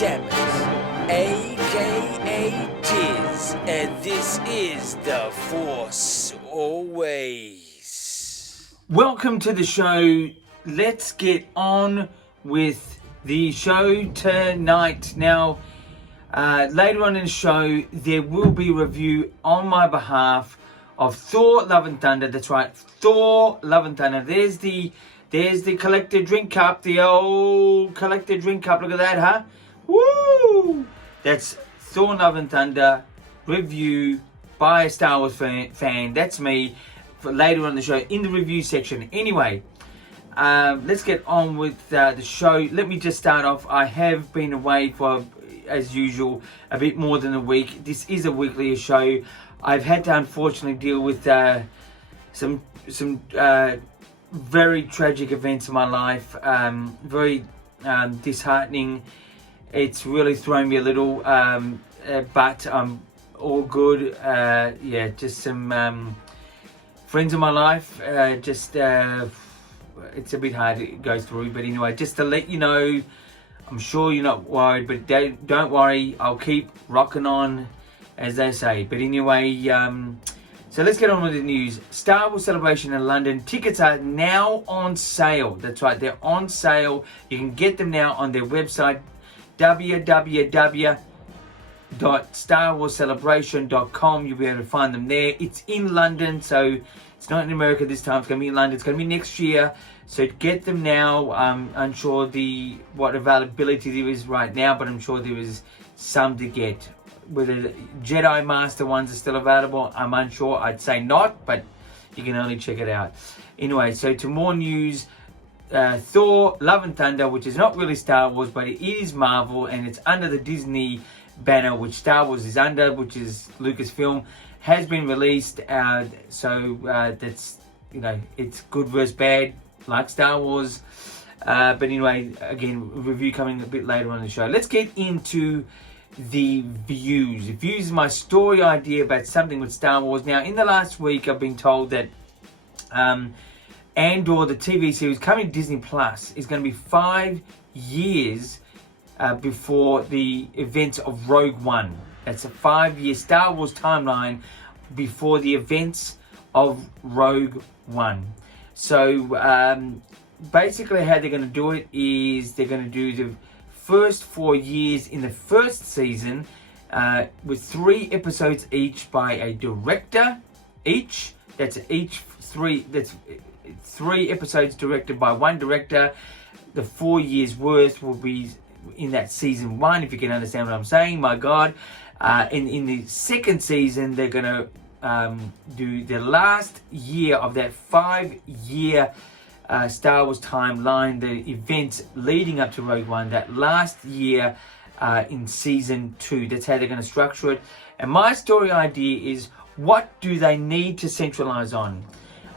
Samus, aka Tiz, and this is The Force Always. Welcome to the show. Let's get on with the show tonight. Now, later on in the show, there will be a review on my behalf of Thor: Love and Thunder. That's right, Thor: Love and Thunder. There's the collector drink cup, the old collector drink cup. Look at that, huh? Woo! That's Thor: Love and Thunder review by a Star Wars fan. That's me. For later on the show in the review section. Anyway, let's get on with the show. Let me just start off. I have been away for, as usual, a bit more than a week. This is a weekly show. I've had to unfortunately deal with some very tragic events in my life. Very disheartening. It's really thrown me a little, but I'm all good. Just some friends in my life. It's a bit hard to go through, but anyway, just to let you know, I'm sure you're not worried, but don't worry. I'll keep rocking on, as they say. But anyway, so let's get on with the news. Star Wars Celebration in London. Tickets are now on sale. That's right, they're on sale. You can get them now on their website, www.starwarscelebration.com. You'll be able to find them there. It's in London, so it's not in America this time. It's going to be in London. It's going to be next year. So get them now. I'm unsure what availability there is right now, but I'm sure there is some to get. Whether the Jedi Master ones are still available, I'm unsure. I'd say not, but you can only check it out. Anyway, so to more news. Thor: Love and Thunder, which is not really Star Wars, but it is Marvel, and it's under the Disney banner, which Star Wars is under, which is Lucasfilm, has been released. So that's, it's good versus bad, like Star Wars. But anyway, again, review coming a bit later on in the show. Let's get into the views. The views is my story idea about something with Star Wars. Now, in the last week, I've been told that Andor, the TV series coming to Disney Plus, is going to be 5 years before the events of Rogue One. That's a 5-year Star Wars timeline before the events of Rogue One. So basically how they're going to do it is they're going to do the first 4 years in the first season with 3 episodes each by a director each. That's 3 episodes directed by one director. The 4 years worth will be in that season 1, if you can understand what I'm saying. My God. In the second season, they're going to do the last year of that 5-year Star Wars timeline, the events leading up to Rogue One, that last year in season 2. That's how they're going to structure it. And my story idea is, what do they need to centralize on?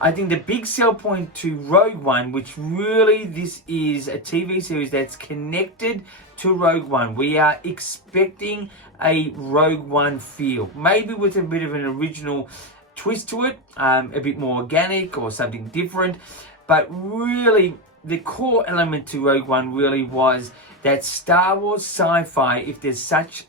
I think the big sell point to Rogue One, which really this is a TV series that's connected to Rogue One. We are expecting a Rogue One feel, maybe with a bit of an original twist to it, a bit more organic or something different. But really, the core element to Rogue One really was that Star Wars sci-fi, if there's such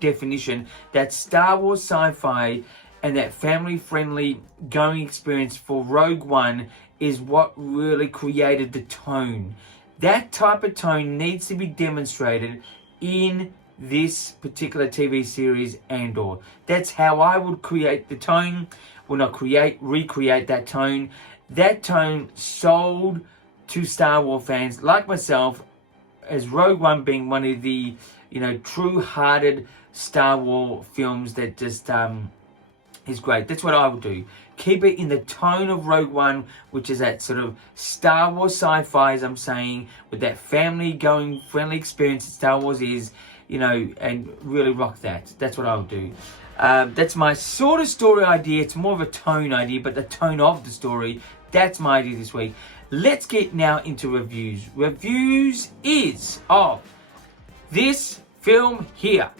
definition, that Star Wars sci-fi and that family-friendly going experience for Rogue One is what really created the tone. That type of tone needs to be demonstrated in this particular TV series, Andor. That's how I would create the tone. Well, not recreate that tone. That tone sold to Star Wars fans like myself, as Rogue One being one of the, true-hearted Star Wars films that just is great. That's what I would do. Keep it in the tone of Rogue One, which is that sort of Star Wars sci-fi, as I'm saying, with that family-going, friendly experience that Star Wars is, and really rock that. That's what I would do. That's my sort of story idea. It's more of a tone idea, but the tone of the story, that's my idea this week. Let's get now into reviews. Reviews is of this film here,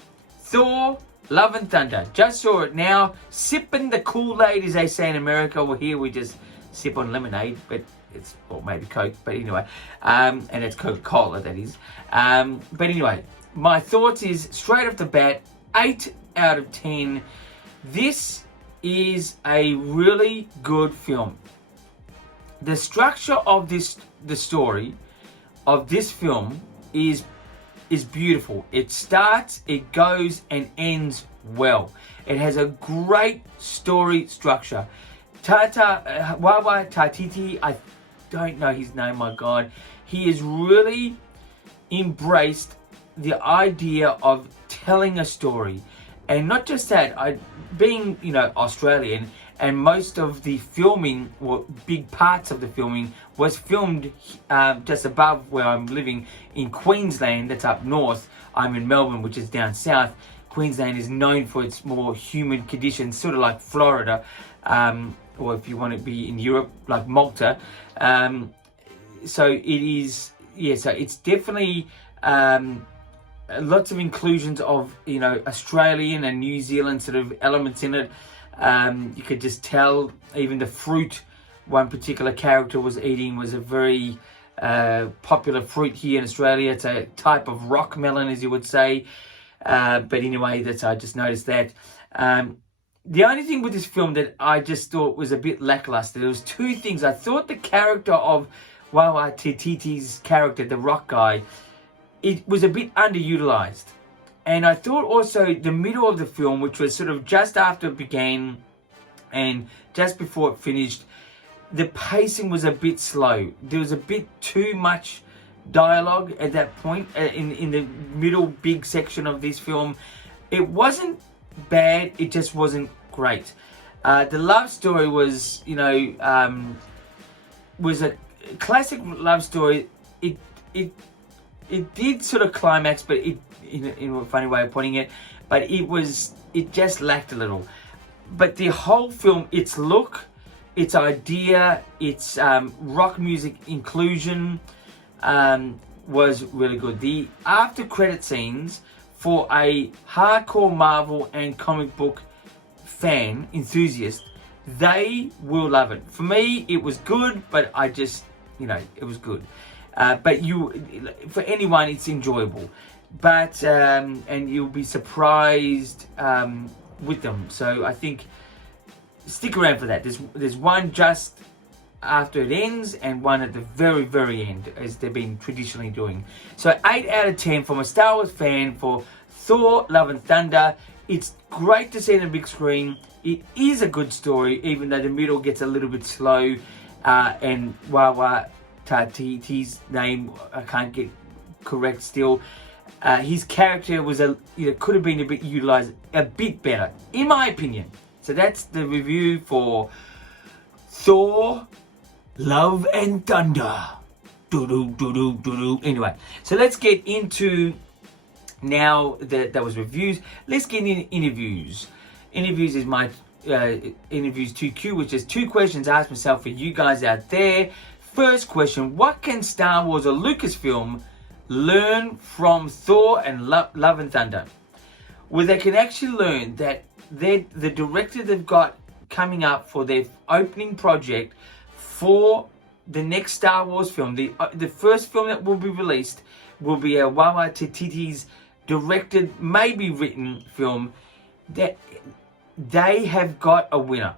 Thor: Love and Thunder. Just saw it now. Sipping the Kool-Aid, as they say in America. Well, here we just sip on lemonade, but it's, or maybe Coke, but anyway, and it's Coca-Cola, that is. But anyway, my thoughts is, straight off the bat, 8 out of 10. This is a really good film. The structure of the story of this film is beautiful. It starts, it goes, and ends well. It has a great story structure. Wawa Tatiti, I don't know his name, my God. He has really embraced the idea of telling a story. And not just that, being, Australian, and most of the filming, or big parts of the filming, was filmed just above where I'm living in Queensland, that's up north. I'm in Melbourne, which is down south. Queensland is known for its more humid conditions, sort of like Florida, or if you want to be in Europe, like Malta. So it is, so it's definitely lots of inclusions of, Australian and New Zealand sort of elements in it. You could just tell, even the fruit one particular character was eating was a very popular fruit here in Australia. It's a type of rock melon, as you would say. But anyway, I just noticed that. The only thing with this film that I just thought was a bit lackluster, there was two things. I thought the character of Wawa Tititi's character, the rock guy, it was a bit underutilized. And I thought also the middle of the film, which was sort of just after it began and just before it finished, the pacing was a bit slow. There was a bit too much dialogue at that point in the middle big section of this film. It wasn't bad, it just wasn't great. The love story was, was a classic love story. It did sort of climax, but in a funny way of putting it, but it just lacked a little. But the whole film, its look, its idea, its rock music inclusion was really good. The after credit scenes, for a hardcore Marvel and comic book fan, enthusiast, they will love it. For me, it was good, but I just, it was good. But for anyone, it's enjoyable. But, and you'll be surprised with them. So I think, stick around for that. There's one just after it ends and one at the very, very end, as they've been traditionally doing. So 8 out of 10 from a Star Wars fan for Thor, Love and Thunder. It's great to see it on the big screen. It is a good story, even though the middle gets a little bit slow. And Wawa Tatiti's name, I can't get correct still. His character was could have been a bit utilized a bit better, in my opinion. So that's the review for Thor, Love and Thunder. Anyway, so let's get into now that was reviews. Let's get into interviews. Interviews is my interviews 2Q, which is 2 questions I asked myself for you guys out there. First question: what can Star Wars or Lucasfilm learn from Thor and Love and Thunder? Well, they can actually learn that the director they've got coming up for their opening project for the next Star Wars film, the first film that will be released will be a Wawa Tititi's directed, maybe written film, that they have got a winner.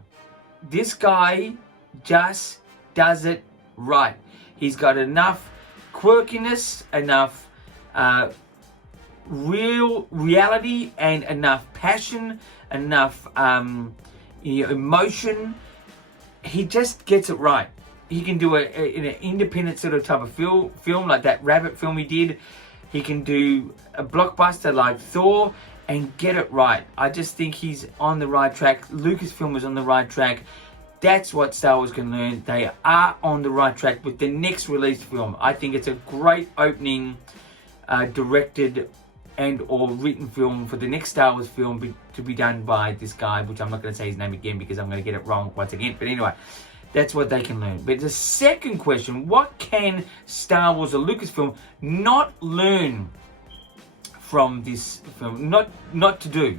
This guy just does it right. He's got enough quirkiness, enough reality, and enough passion, enough emotion. He just gets it right. He can do an independent sort of type of film like that Rabbit film he did. He can do a blockbuster like Thor and get it right. I just think he's on the right track. Lucasfilm is on the right track. That's what Star Wars can learn. They are on the right track with the next released film. I think it's a great opening directed and or written film for the next Star Wars film to be done by this guy, which I'm not going to say his name again because I'm going to get it wrong once again. But anyway, that's what they can learn. But the second question: what can Star Wars or Lucasfilm not learn from this film? Not to do.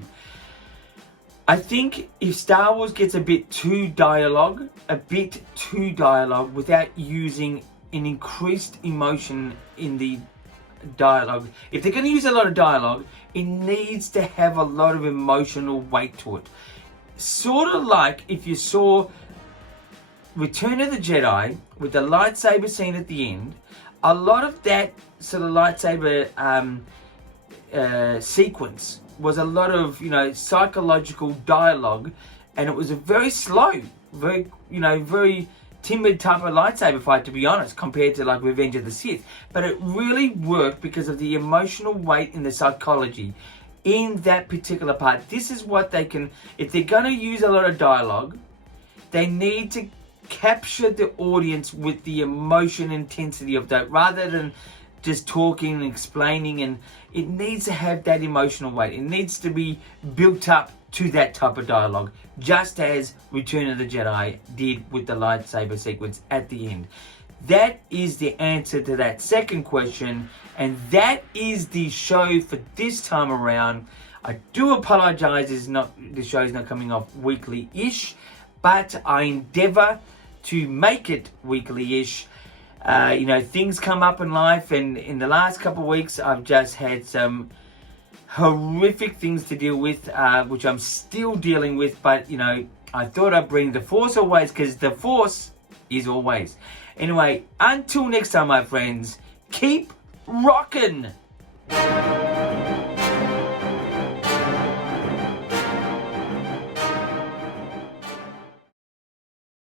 I think if Star Wars gets a bit too dialogue without using an increased emotion in the dialogue, if they're going to use a lot of dialogue, it needs to have a lot of emotional weight to it. Sort of like if you saw Return of the Jedi with the lightsaber scene at the end, a lot of that sort of lightsaber sequence was a lot of, psychological dialogue, and it was a very slow, very timid type of lightsaber fight, to be honest, compared to like Revenge of the Sith. But it really worked because of the emotional weight and the psychology in that particular part. This is what they can, if they're going to use a lot of dialogue, they need to capture the audience with the emotion intensity of that, rather than just talking and explaining. And it needs to have that emotional weight. It needs to be built up to that type of dialogue, just as Return of the Jedi did with the lightsaber sequence at the end. That is the answer to that second question, and that is the show for this time around. I do apologize, the show is not coming off weekly-ish, but I endeavor to make it weekly-ish. Things come up in life, and in the last couple of weeks, I've just had some horrific things to deal with, which I'm still dealing with, but, I thought I'd bring the Force always, because the Force is always. Anyway, until next time, my friends, keep rocking!